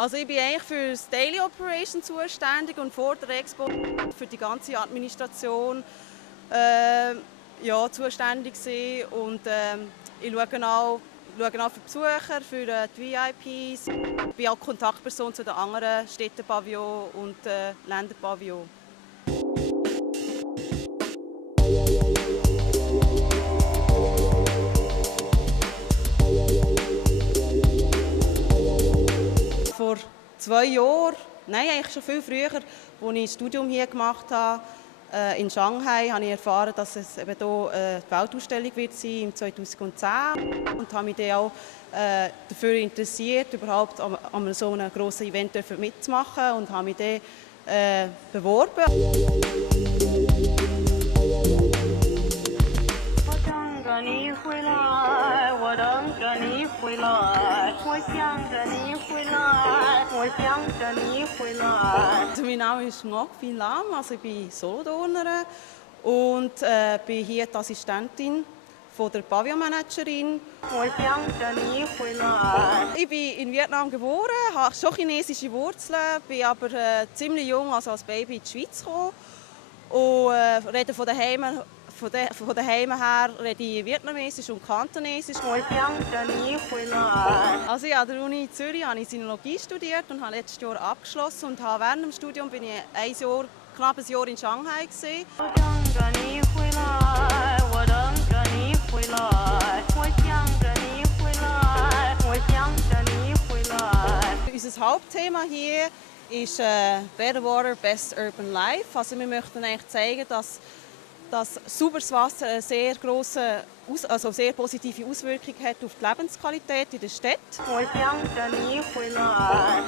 Also ich bin eigentlich für das Daily Operation zuständig und vor der Expo für die ganze Administration zuständig gewesen. Und ich schaue auch für die Besucher, für die VIPs. Ich bin auch Kontaktperson zu den anderen Städtepavillons und Länderpavillons. Vor 2 Jahren, nein, eigentlich schon viel früher, als ich das Studium hier gemacht habe, in Shanghai, habe ich erfahren, dass es eben hier die Weltausstellung wird sein im 2010 und habe mich dann auch dafür interessiert, überhaupt an so einem grossen Event mitzumachen und habe mich dann beworben. Also mein Name ist Ngoc Phin Lam, also ich bin Soloturnerin und bin hier die Assistentin von der Pavillonmanagerin. Ich bin in Vietnam geboren, habe schon chinesische Wurzeln, bin aber ziemlich jung, also als Baby in die Schweiz gekommen und rede von daheim her rede ich Vietnamesisch und Kantonesisch. Also ja, an der Uni Zürich habe ich Sinologie studiert und habe letztes Jahr abgeschlossen und habe während dem Studium bin ich knapp ein Jahr in Shanghai gewesen. Unser Hauptthema hier ist Better Water, Best Urban Life. Also wir möchten eigentlich zeigen, dass sauberes Wasser eine sehr positive Auswirkung hat auf die Lebensqualität in der Stadt.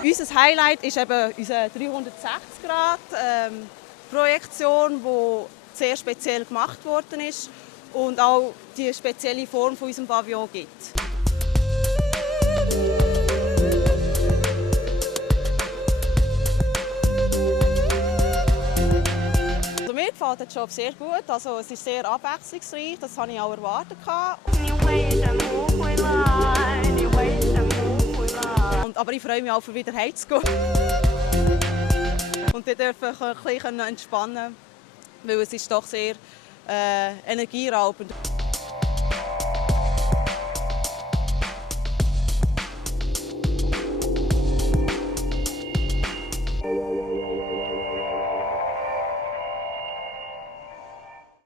Unser Highlight ist eben unsere 360-Grad-Projektion, die sehr speziell gemacht worden ist und auch die spezielle Form von unserem Pavillon gibt. Mir gefällt der Job sehr gut, also es ist sehr abwechslungsreich, das habe ich auch erwartet. Aber ich freue mich auch, wieder heimzugehen. Und dann darf ich ein bisschen entspannen, weil es ist doch sehr energieraubend.